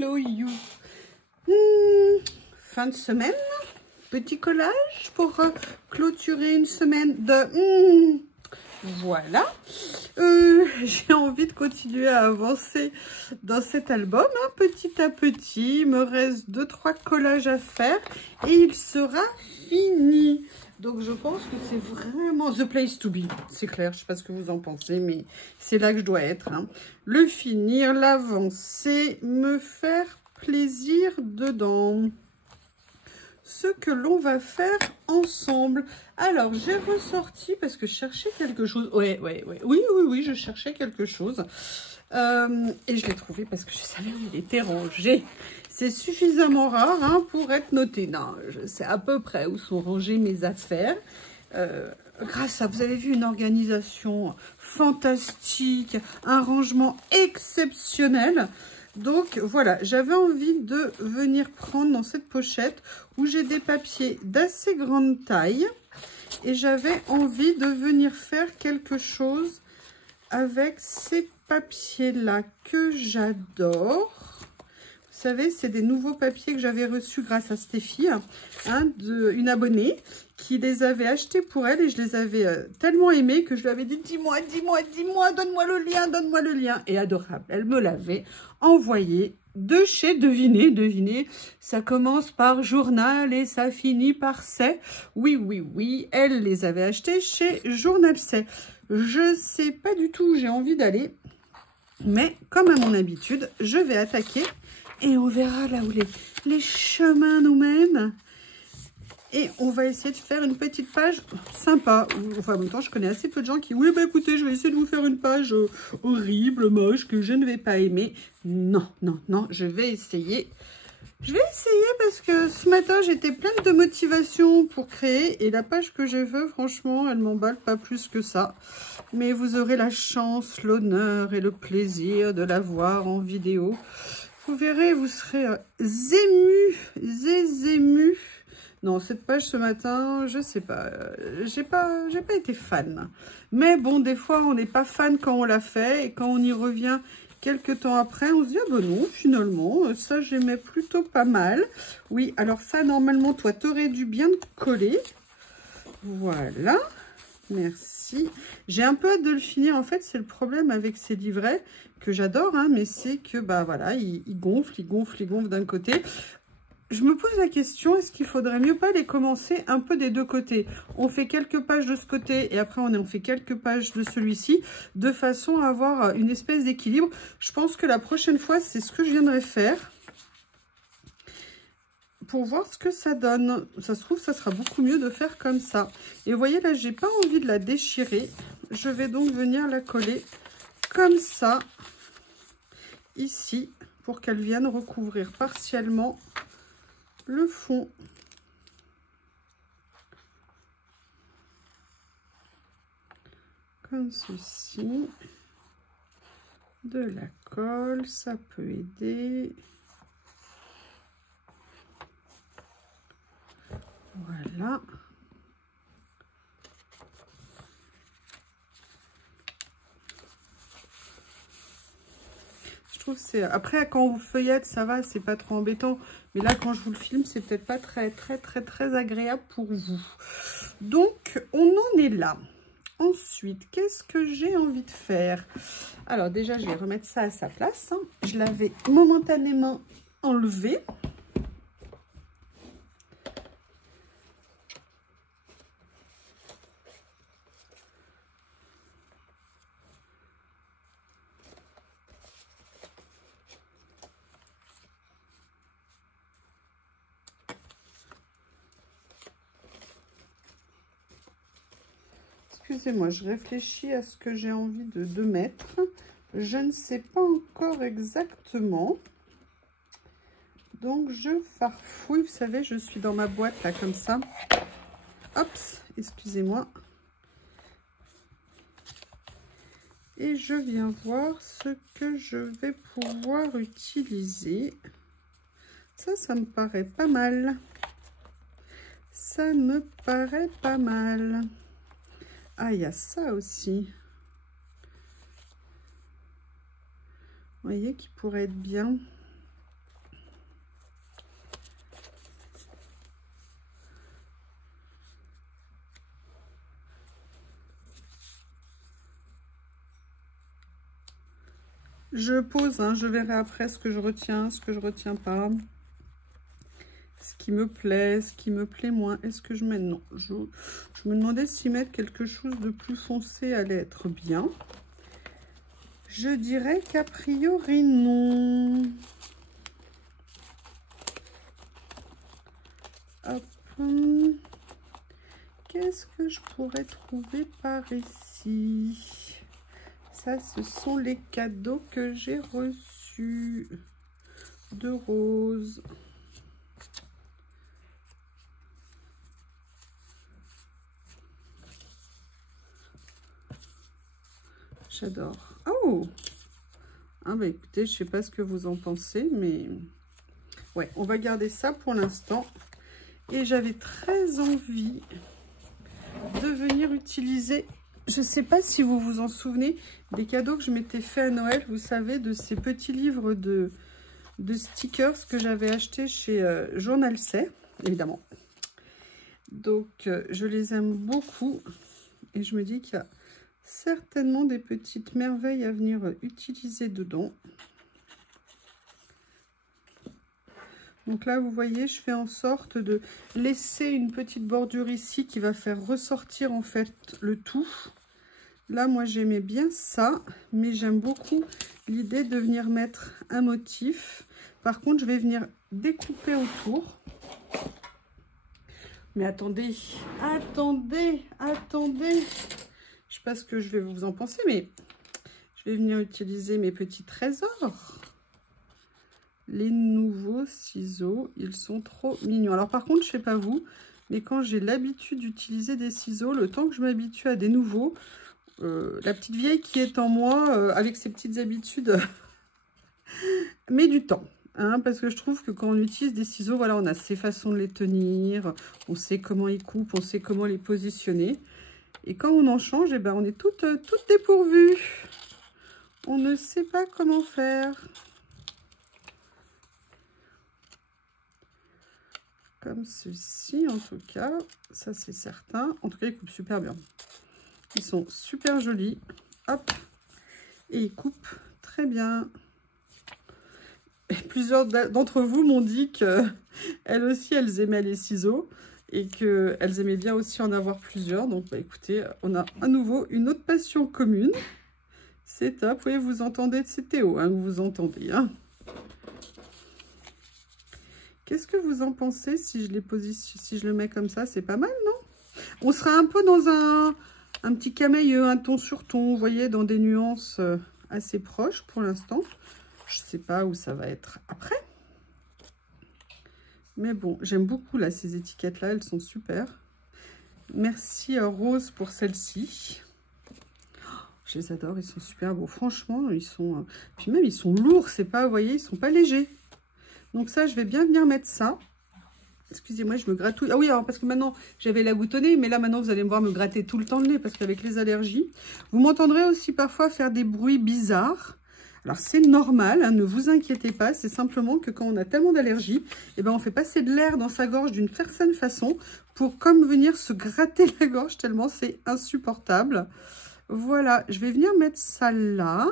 Hello you. Fin de semaine, petit collage pour clôturer une semaine de... Voilà. J'ai envie de continuer à avancer dans cet album, hein, petit à petit. Il me reste 2-3 collages à faire et il sera fini. Donc je pense que c'est vraiment the place to be. C'est clair, je ne sais pas ce que vous en pensez, mais c'est là que je dois être. Hein. Le finir, l'avancer, me faire plaisir dedans. Ce que l'on va faire ensemble. Alors, j'ai ressorti parce que je cherchais quelque chose. Oui, je cherchais quelque chose. Et je l'ai trouvé parce que je savais où il était rangé. C'est suffisamment rare hein, pour être noté. Non, je sais à peu près où sont rangées mes affaires. Grâce à, vous avez vu, une organisation fantastique, un rangement exceptionnel. Donc voilà, j'avais envie de venir prendre dans cette pochette où j'ai des papiers d'assez grande taille. Et j'avais envie de venir faire quelque chose avec ces papiers-là que j'adore. Vous savez, c'est des nouveaux papiers que j'avais reçus grâce à Stéphie, hein, une abonnée qui les avait achetés pour elle. Et je les avais tellement aimés que je lui avais dit « Dis-moi, donne-moi le lien. » Et adorable, elle me l'avait envoyé de chez Devinez. Ça commence par Journal et ça finit par C'est. Oui, elle les avait achetés chez Journal C'est. Je sais pas du tout où j'ai envie d'aller. Mais comme à mon habitude, je vais attaquer et on verra là où les chemins nous mènent. Et on va essayer de faire une petite page sympa. Enfin, en même temps, je connais assez peu de gens qui... Oui, bah écoutez, je vais essayer de vous faire une page horrible, moche, que je ne vais pas aimer. Non, je vais essayer. Je vais essayer parce que ce matin, j'étais pleine de motivation pour créer. Et la page que je veux, franchement, elle m'emballe pas plus que ça. Mais vous aurez la chance, l'honneur et le plaisir de la voir en vidéo. Vous verrez, vous serez émus. Non, cette page ce matin, je sais pas, j'ai pas été fan. Mais bon, des fois, on n'est pas fan quand on l'a fait. Et quand on y revient quelques temps après, on se dit, ah ben non, finalement, ça, j'aimais plutôt pas mal. Oui, alors ça, normalement, toi, t'aurais dû bien te coller. Voilà, merci. J'ai un peu hâte de le finir. En fait, c'est le problème avec ces livrets que j'adore, hein, mais c'est que, bah voilà, il gonfle d'un côté. Je me pose la question, est-ce qu'il faudrait mieux pas les commencer un peu des deux côtés? On fait quelques pages de ce côté et après on fait quelques pages de celui-ci, de façon à avoir une espèce d'équilibre. Je pense que la prochaine fois, c'est ce que je viendrai faire pour voir ce que ça donne. Ça se trouve, ça sera beaucoup mieux de faire comme ça. Et vous voyez, là, j'ai pas envie de la déchirer. Je vais donc venir la coller comme ça, ici, pour qu'elle vienne recouvrir partiellement le fond. Comme ceci. De la colle, ça peut aider. Voilà. Je trouve que c'est... Après, quand vous feuillette, ça va, c'est pas trop embêtant. Mais là, quand je vous le filme, c'est peut-être pas très agréable pour vous. Donc, on en est là. Ensuite, qu'est-ce que j'ai envie de faire? Alors, déjà, je vais remettre ça à sa place. Hein. Je l'avais momentanément enlevé. Excusez-moi, je réfléchis à ce que j'ai envie de mettre. Je ne sais pas encore exactement. Donc, je farfouille. Vous savez, je suis dans ma boîte, là, comme ça. Hop, excusez-moi. Et je viens voir ce que je vais pouvoir utiliser. Ça me paraît pas mal. Ça me paraît pas mal. Ah, il y a ça aussi. Vous voyez, qui pourrait être bien. Je pose, hein, je verrai après ce que je retiens, ce que je retiens pas. Ce qui me plaît moins. Est-ce que je mets... Non, je me demandais si mettre quelque chose de plus foncé allait être bien. Je dirais qu'a priori, non. Hop. Qu'est-ce que je pourrais trouver par ici? Ça, ce sont les cadeaux que j'ai reçus de Rose. J'adore. Oh! Ah bah écoutez, je sais pas ce que vous en pensez, mais... Ouais, on va garder ça pour l'instant. Et j'avais très envie de venir utiliser... Je sais pas si vous vous en souvenez, des cadeaux que je m'étais fait à Noël, vous savez, de ces petits livres de stickers que j'avais achetés chez Journal C, évidemment. Donc, je les aime beaucoup. Et je me dis qu'il y a certainement des petites merveilles à venir utiliser dedans. Donc là, vous voyez, je fais en sorte de laisser une petite bordure ici qui va faire ressortir en fait le tout. Là, moi, j'aimais bien ça, mais j'aime beaucoup l'idée de venir mettre un motif. Par contre, je vais venir découper autour. Mais attendez, attendez, attendez. Je sais pas ce que je vais vous en penser, mais je vais venir utiliser mes petits trésors. Les nouveaux ciseaux, ils sont trop mignons. Alors par contre, je sais pas vous, mais quand j'ai l'habitude d'utiliser des ciseaux, le temps que je m'habitue à des nouveaux, la petite vieille qui est en moi, avec ses petites habitudes, met du temps. Hein, parce que je trouve que quand on utilise des ciseaux, voilà, on a ses façons de les tenir, on sait comment ils coupent, on sait comment les positionner. Et quand on en change, eh ben, on est toutes dépourvues. On ne sait pas comment faire. Comme ceci, en tout cas. Ça, c'est certain. En tout cas, ils coupent super bien. Ils sont super jolis. Hop. Et ils coupent très bien. Et plusieurs d'entre vous m'ont dit qu'elles aussi, elles aimaient les ciseaux. Et qu'elles aimaient bien aussi en avoir plusieurs. Donc, bah, écoutez, on a à nouveau une autre passion commune. C'est top. Vous voyez, vous entendez, c'est Théo, hein, vous entendez. Hein. Qu'est-ce que vous en pensez si je les positionne, si je le mets comme ça? C'est pas mal, non? On sera un peu dans un petit camailleux, un ton sur ton, vous voyez, dans des nuances assez proches pour l'instant. Je sais pas où ça va être après. Mais bon, j'aime beaucoup là ces étiquettes-là, elles sont super. Merci Rose pour celle-ci. Je les adore, ils sont super beaux. Franchement, ils sont... Puis même, ils sont lourds, c'est pas, vous voyez, ils sont pas légers. Donc ça, je vais bien venir mettre ça. Excusez-moi, je me gratouille. Ah oui, alors parce que maintenant, j'avais la goutonnée, mais là, maintenant, vous allez me voir me gratter tout le temps le nez, parce qu'avec les allergies, vous m'entendrez aussi parfois faire des bruits bizarres. Alors, c'est normal, hein, ne vous inquiétez pas. C'est simplement que quand on a tellement d'allergies, eh ben, on fait passer de l'air dans sa gorge d'une certaine façon pour comme venir se gratter la gorge tellement c'est insupportable. Voilà, je vais venir mettre ça là,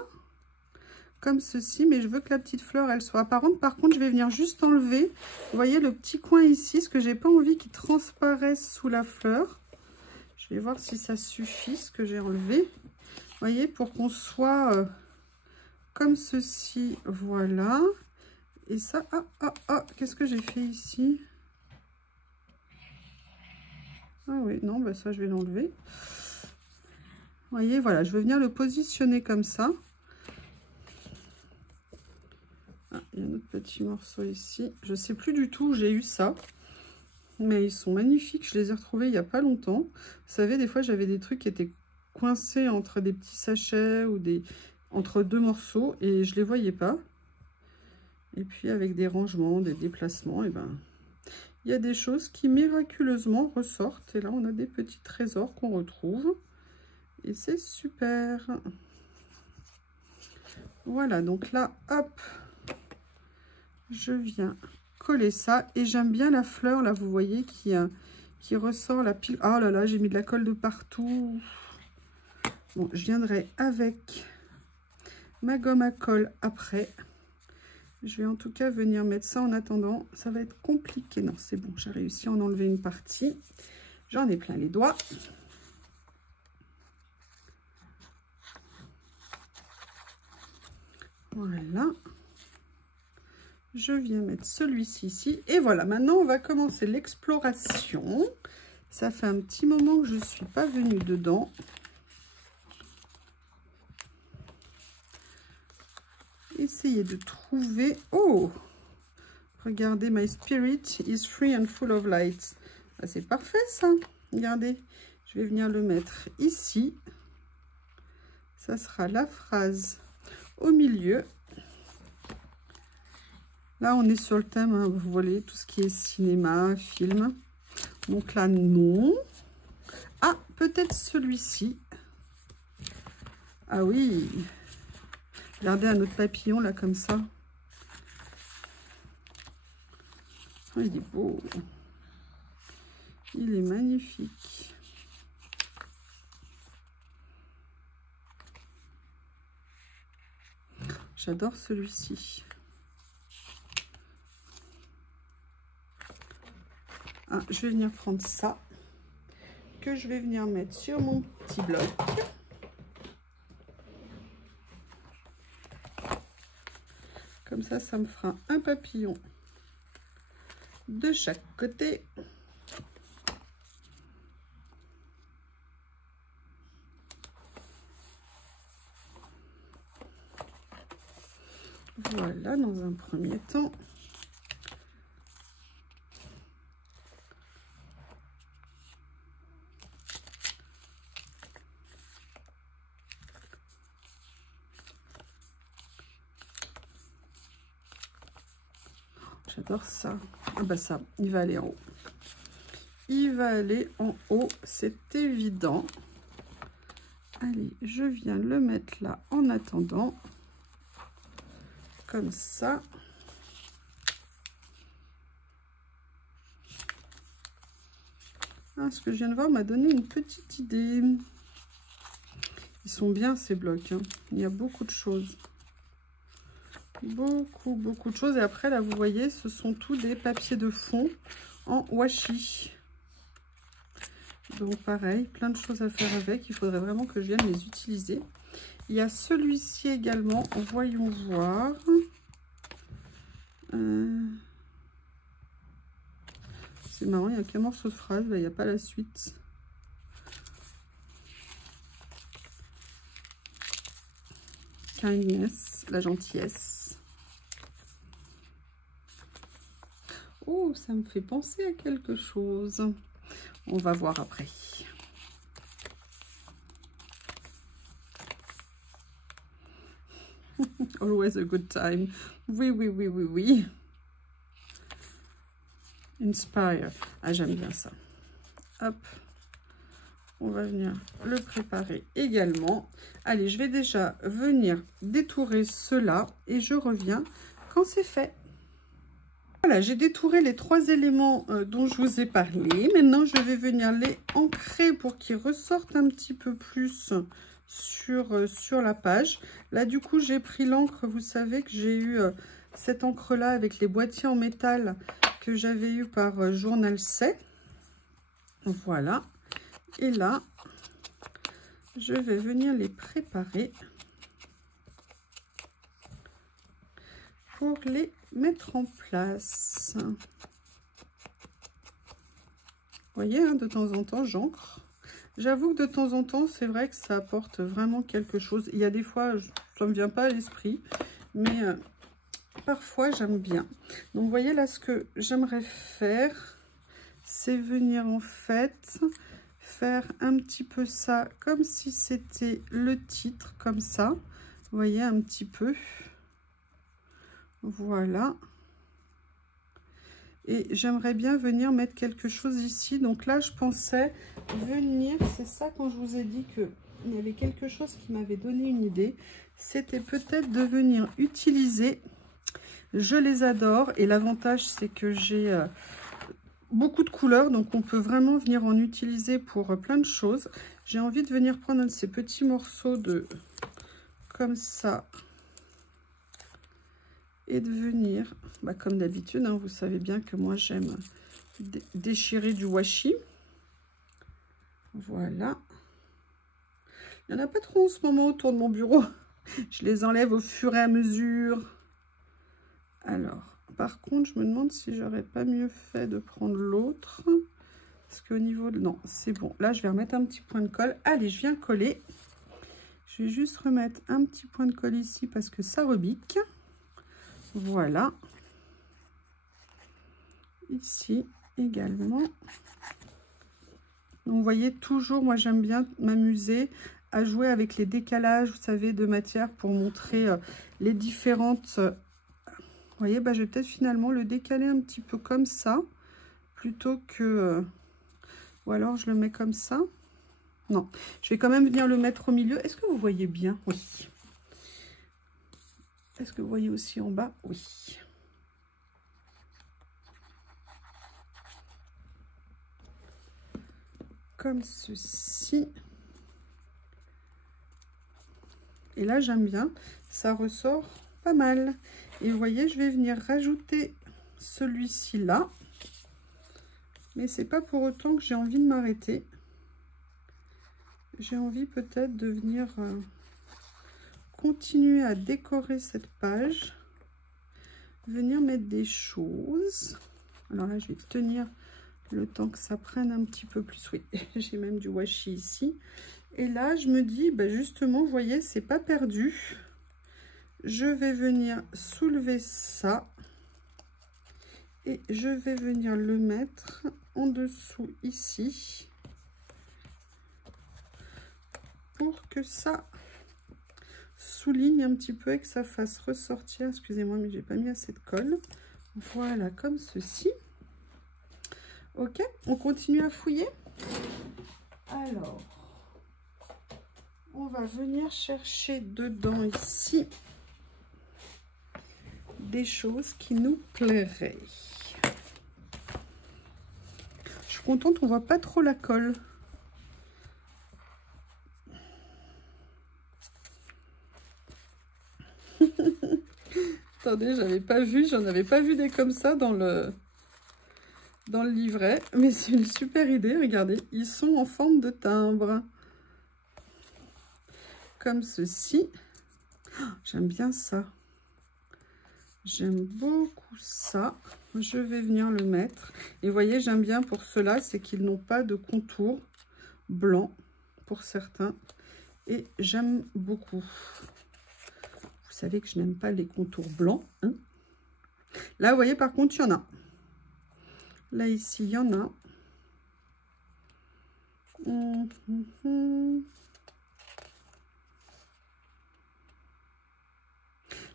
comme ceci, mais je veux que la petite fleur, elle soit apparente. Par contre, je vais venir juste enlever, vous voyez, le petit coin ici, ce que j'ai pas envie qu'il transparaisse sous la fleur. Je vais voir si ça suffit, ce que j'ai enlevé. Vous voyez, pour qu'on soit... comme ceci, voilà. Et ça, qu'est-ce que j'ai fait ici? Ah oui, non, bah ça, je vais l'enlever. Vous voyez, voilà, je vais venir le positionner comme ça. Ah, il y a un autre petit morceau ici. Je ne sais plus du tout où j'ai eu ça. Mais ils sont magnifiques. Je les ai retrouvés il n'y a pas longtemps. Vous savez, des fois, j'avais des trucs qui étaient coincés entre des petits sachets ou entre deux morceaux et je ne les voyais pas. Et puis, avec des rangements, des déplacements, et ben, il y a des choses qui miraculeusement ressortent. Et là, on a des petits trésors qu'on retrouve. Et c'est super. Voilà, donc là, hop, je viens coller ça. Et j'aime bien la fleur, là, vous voyez, qui ressort la pile. Oh là là, j'ai mis de la colle de partout. Bon, je viendrai avec ma gomme à colle après. Je vais en tout cas venir mettre ça en attendant. Ça va être compliqué. Non, c'est bon, j'ai réussi à en enlever une partie. J'en ai plein les doigts. Voilà. Je viens mettre celui-ci ici. Et voilà, maintenant on va commencer l'exploration. Ça fait un petit moment que je ne suis pas venue dedans. Essayez de trouver... Oh! Regardez, my spirit is free and full of light. Ah, c'est parfait ça. Regardez, je vais venir le mettre ici. Ça sera la phrase au milieu. Là, on est sur le thème, hein, vous voyez, tout ce qui est cinéma, film. Donc là, non. Ah, peut-être celui-ci. Ah oui. Regardez un autre papillon, là, comme ça. Oh, il est beau. Il est magnifique. J'adore celui-ci. Ah, je vais venir prendre ça, que je vais venir mettre sur mon petit bloc. Comme ça, ça me fera un papillon de chaque côté. Voilà, dans un premier temps. J'adore ça. Ah bah ça, il va aller en haut. Il va aller en haut, c'est évident. Allez, je viens le mettre là en attendant. Comme ça. Ah, ce que je viens de voir m'a donné une petite idée. Ils sont bien ces blocs, hein. Il y a beaucoup de choses. Beaucoup de choses. Et après, là, vous voyez, ce sont tous des papiers de fond en washi. Donc, pareil, plein de choses à faire avec. Il faudrait vraiment que je vienne les utiliser. Il y a celui-ci également. Voyons voir. C'est marrant, il n'y a qu'un morceau de phrase. Là, il n'y a pas la suite. Kindness, la gentillesse. Oh, ça me fait penser à quelque chose. On va voir après. Always a good time. Oui. Inspire. Ah, j'aime bien ça. Hop. On va venir le préparer également. Allez, je vais déjà venir détourer cela et je reviens quand c'est fait. Voilà, j'ai détouré les 3 éléments dont je vous ai parlé. Maintenant, je vais venir les ancrer pour qu'ils ressortent un petit peu plus sur la page. Là, du coup, j'ai pris l'encre. Vous savez que j'ai eu cette encre-là avec les boîtiers en métal que j'avais eu par Journal C. Voilà. Et là, je vais venir les préparer pour les mettre en place. Vous voyez, hein, de temps en temps, j'encre. J'avoue que de temps en temps, c'est vrai que ça apporte vraiment quelque chose. Il y a des fois, ça ne me vient pas à l'esprit, mais parfois, j'aime bien. Donc, vous voyez, là, ce que j'aimerais faire, c'est venir, en fait, faire un petit peu ça, comme si c'était le titre, comme ça. Vous voyez, un petit peu. Voilà. Et j'aimerais bien venir mettre quelque chose ici. Donc là, je pensais venir, c'est ça quand je vous ai dit qu'il y avait quelque chose qui m'avait donné une idée. C'était peut-être de venir utiliser, je les adore. Et l'avantage, c'est que j'ai beaucoup de couleurs. Donc on peut vraiment venir en utiliser pour plein de choses. J'ai envie de venir prendre un de ces petits morceaux de comme ça. et de venir, comme d'habitude, hein, vous savez bien que moi j'aime déchirer du washi. Voilà. Il n'y en a pas trop en ce moment autour de mon bureau. Je les enlève au fur et à mesure. Alors, par contre, je me demande si j'aurais pas mieux fait de prendre l'autre. Parce qu'au niveau de... Non, c'est bon. Là, je vais remettre un petit point de colle. Allez, je viens coller. Je vais juste remettre un petit point de colle ici parce que ça rebique. Voilà. Ici également. Donc, vous voyez, toujours, moi, j'aime bien m'amuser à jouer avec les décalages, vous savez, de matière pour montrer les différentes... Vous voyez, je vais peut-être finalement le décaler un petit peu comme ça, plutôt que... ou alors je le mets comme ça. Non, je vais quand même venir le mettre au milieu. Est-ce que vous voyez bien? Oui. Est-ce que vous voyez aussi en bas? Oui. Comme ceci. Et là, j'aime bien. Ça ressort pas mal. Et vous voyez, je vais venir rajouter celui-ci là. Mais c'est pas pour autant que j'ai envie de m'arrêter. J'ai envie peut-être de venir continuer à décorer cette page. Venir mettre des choses. Alors là, je vais tenir le temps que ça prenne un petit peu plus. Oui, j'ai même du washi ici. Et là, je me dis, justement, vous voyez, c'est pas perdu. Je vais venir soulever ça. Et je vais venir le mettre en dessous ici. Pour que ça souligne un petit peu et que ça fasse ressortir. Excusez-moi, mais j'ai pas mis assez de colle. Voilà, comme ceci. Ok, on continue à fouiller. Alors, on va venir chercher dedans ici des choses qui nous plairaient. Je suis contente, on voit pas trop la colle. Attendez, j'en avais pas vu des comme ça dans le livret, mais c'est une super idée. Regardez, ils sont en forme de timbre, comme ceci. Oh, j'aime bien ça. J'aime beaucoup ça. Je vais venir le mettre. Et vous voyez, j'aime bien pour ceux-là, c'est qu'ils n'ont pas de contour blanc pour certains. Et j'aime beaucoup. Vous savez que je n'aime pas les contours blancs, hein. Là, vous voyez, par contre, il y en a. Là, ici, il y en a.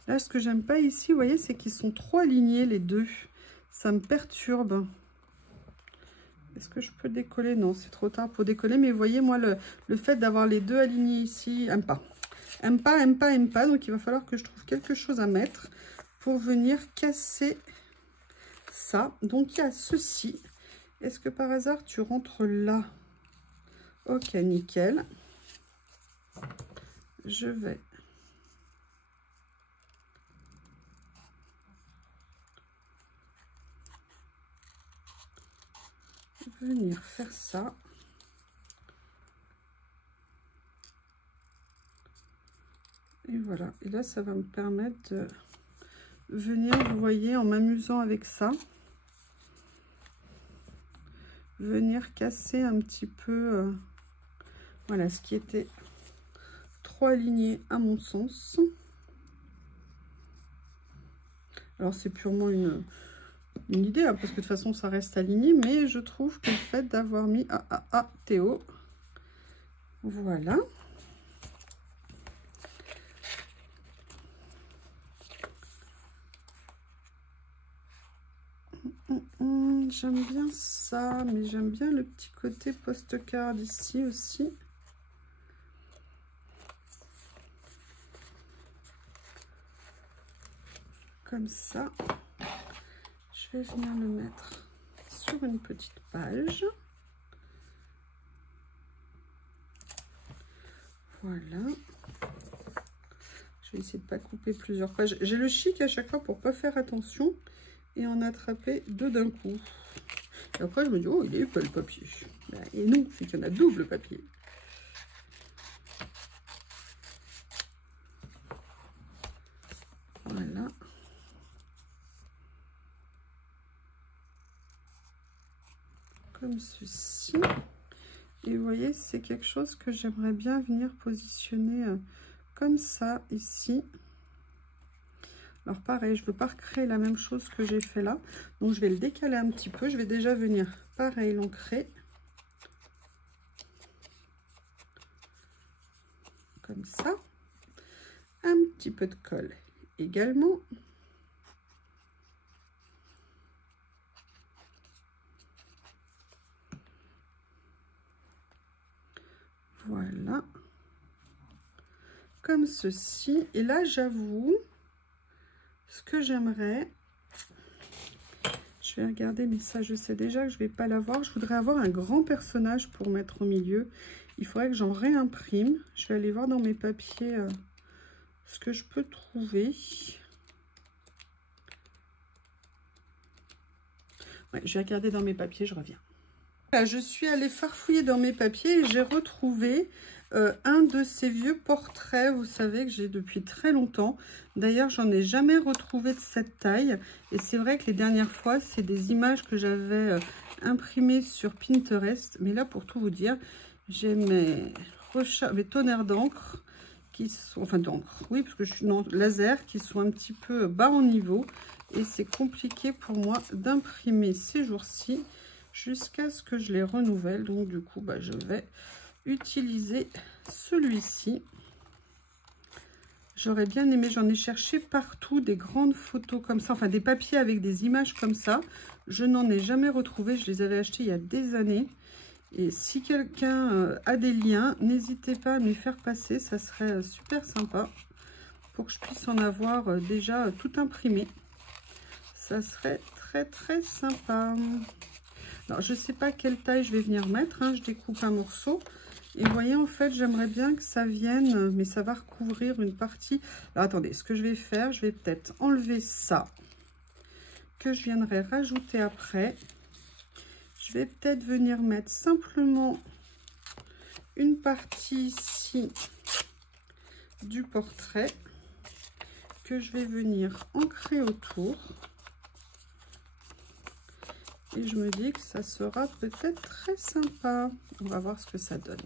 Là, ce que j'aime pas ici, vous voyez, c'est qu'ils sont trop alignés, les deux. Ça me perturbe. Est-ce que je peux décoller? Non, c'est trop tard pour décoller. Mais vous voyez, moi, le fait d'avoir les deux alignés ici, aime pas. Aime pas, aime pas, aime pas. Donc, il va falloir que je trouve quelque chose à mettre pour venir casser ça. Donc, il y a ceci. Est-ce que par hasard, tu rentres là? Ok, nickel. Je vais... venir faire ça. Et voilà. Et là, ça va me permettre de venir, vous voyez, en m'amusant avec ça, venir casser un petit peu, voilà, ce qui était trop aligné à mon sens. Alors, c'est purement une idée, hein, parce que de toute façon, ça reste aligné, mais je trouve que le fait d'avoir mis Théo, voilà. J'aime bien ça, mais j'aime bien le petit côté postcard ici aussi. Comme ça. Je vais venir le mettre sur une petite page. Voilà. Je Je vais essayer de ne pas couper plusieurs pages. J'ai le chic à chaque fois pour ne pas faire attention et en attraper deux d'un coup. Et après, je me dis, oh, il est épais le papier. Et non, c'est qu'il y en a double papier. Voilà. Comme ceci. Et vous voyez, c'est quelque chose que j'aimerais bien venir positionner comme ça, ici. Alors pareil, je ne veux pas recréer la même chose que j'ai fait là. Donc je vais le décaler un petit peu. Je vais déjà venir, pareil, l'ancrer. Comme ça. Un petit peu de colle également. Voilà. Comme ceci. Et là, j'avoue, ce que j'aimerais, je vais regarder, mais ça, je sais déjà que je ne vais pas l'avoir. Je voudrais avoir un grand personnage pour mettre au milieu. Il faudrait que j'en réimprime. Je vais aller voir dans mes papiers ce que je peux trouver. Ouais, je vais regarder dans mes papiers, je reviens. Là, je suis allée farfouiller dans mes papiers et j'ai retrouvé un de ces vieux portraits, vous savez, que j'ai depuis très longtemps. D'ailleurs, j'en ai jamais retrouvé de cette taille. Et c'est vrai que les dernières fois, c'est des images que j'avais imprimées sur Pinterest. Mais là, pour tout vous dire, j'ai mes tonnerres d'encre qui sont, enfin d'encre, oui, parce que je suis dans laser, qui sont un petit peu bas en niveau. Et c'est compliqué pour moi d'imprimer ces jours-ci jusqu'à ce que je les renouvelle. Donc du coup, bah, je vais utiliser celui-ci. J'aurais bien aimé, j'en ai cherché partout des grandes photos comme ça, enfin des papiers avec des images comme ça. Je n'en ai jamais retrouvé, je les avais achetés il y a des années. Et si quelqu'un a des liens, n'hésitez pas à me les faire passer, ça serait super sympa pour que je puisse en avoir déjà tout imprimé. Ça serait très très sympa. Alors, je ne sais pas quelle taille je vais venir mettre, hein. Je découpe un morceau. Et vous voyez, en fait, j'aimerais bien que ça vienne, mais ça va recouvrir une partie. Alors, attendez, ce que je vais faire, je vais peut-être enlever ça, que je viendrai rajouter après. Je vais peut-être venir mettre simplement une partie ici du portrait, que je vais venir ancrer autour. Et je me dis que ça sera peut-être très sympa. On va voir ce que ça donne.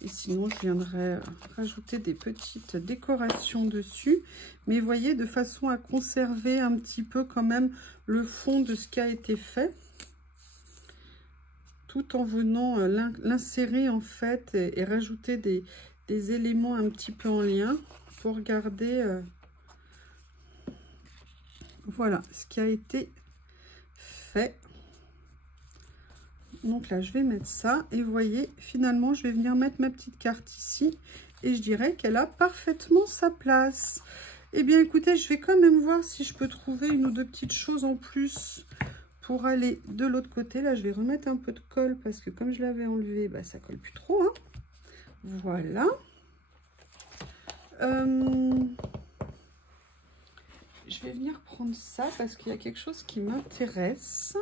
Et sinon, je viendrai rajouter des petites décorations dessus. Mais vous voyez, de façon à conserver un petit peu quand même le fond de ce qui a été fait. Tout en venant l'insérer en fait et rajouter des éléments un petit peu en lien pour garder voilà ce qui a été fait. Donc là, je vais mettre ça. Et vous voyez, finalement, je vais venir mettre ma petite carte ici. Et je dirais qu'elle a parfaitement sa place. Eh bien, écoutez, je vais quand même voir si je peux trouver une ou deux petites choses en plus pour aller de l'autre côté. Là, je vais remettre un peu de colle parce que comme je l'avais enlevé, bah, ça colle plus trop, hein. Voilà. Je vais venir prendre ça parce qu'il y a quelque chose qui m'intéresse.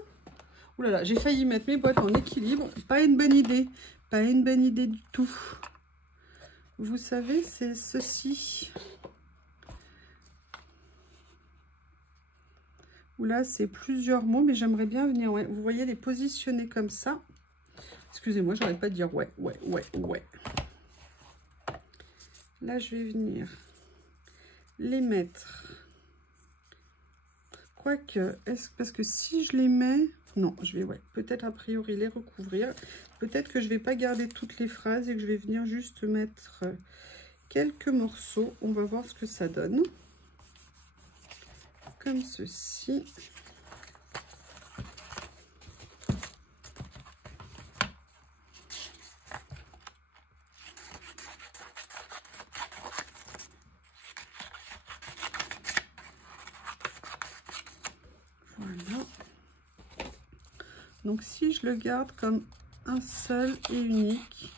Ouh là là, j'ai failli mettre mes boîtes en équilibre. Pas une bonne idée. Pas une bonne idée du tout. Vous savez, c'est ceci. Où là, c'est plusieurs mots, mais j'aimerais bien venir, ouais, vous voyez, les positionner comme ça. Excusez-moi, j'arrête pas de dire ouais. Là, je vais venir les mettre. Quoique, parce que si je les mets... Non, je vais peut-être a priori les recouvrir. Peut-être que je ne vais pas garder toutes les phrases et que je vais venir juste mettre quelques morceaux. On va voir ce que ça donne. Comme ceci. Voilà. Donc si je le garde comme un seul et unique,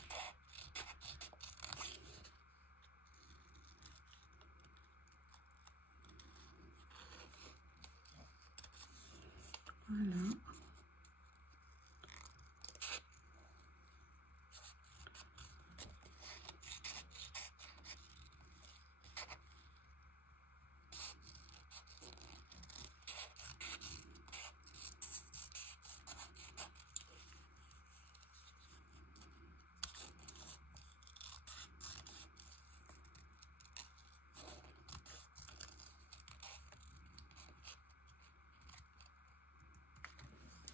Voilà.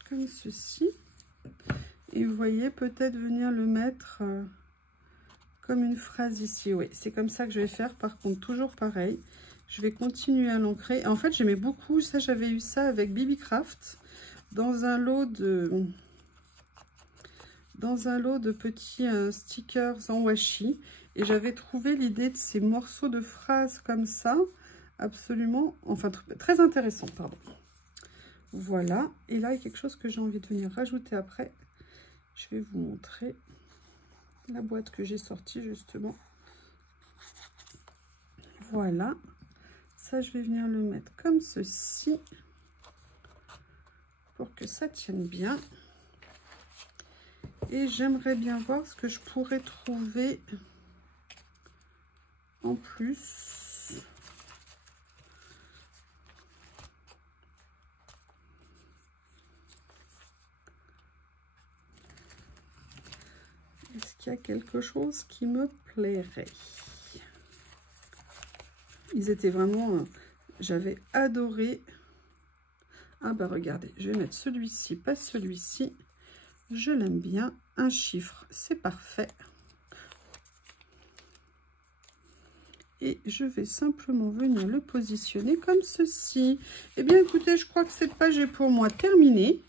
Comme ceci, et vous voyez peut-être venir le mettre comme une phrase ici. Oui, c'est comme ça que je vais faire. Par contre, toujours pareil, je vais continuer à l'ancrer. En fait, j'aimais beaucoup ça, j'avais eu ça avec Bibi Craft dans un lot de petits stickers en washi, et j'avais trouvé l'idée de ces morceaux de phrases comme ça absolument, enfin très intéressant, pardon. Voilà, et là il y a quelque chose que j'ai envie de venir rajouter après. Je vais vous montrer la boîte que j'ai sortie justement. Voilà, ça je vais venir le mettre comme ceci pour que ça tienne bien. Et j'aimerais bien voir ce que je pourrais trouver en plus. Est-ce qu'il y a quelque chose qui me plairait? Ils étaient vraiment... j'avais adoré. Ah bah regardez, je vais mettre celui-ci, pas celui-ci. Je l'aime bien. Un chiffre, c'est parfait. Et je vais simplement venir le positionner comme ceci. Eh bien écoutez, je crois que cette page est pour moi terminée.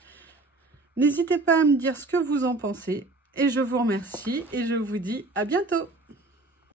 N'hésitez pas à me dire ce que vous en pensez. Et je vous remercie et je vous dis à bientôt.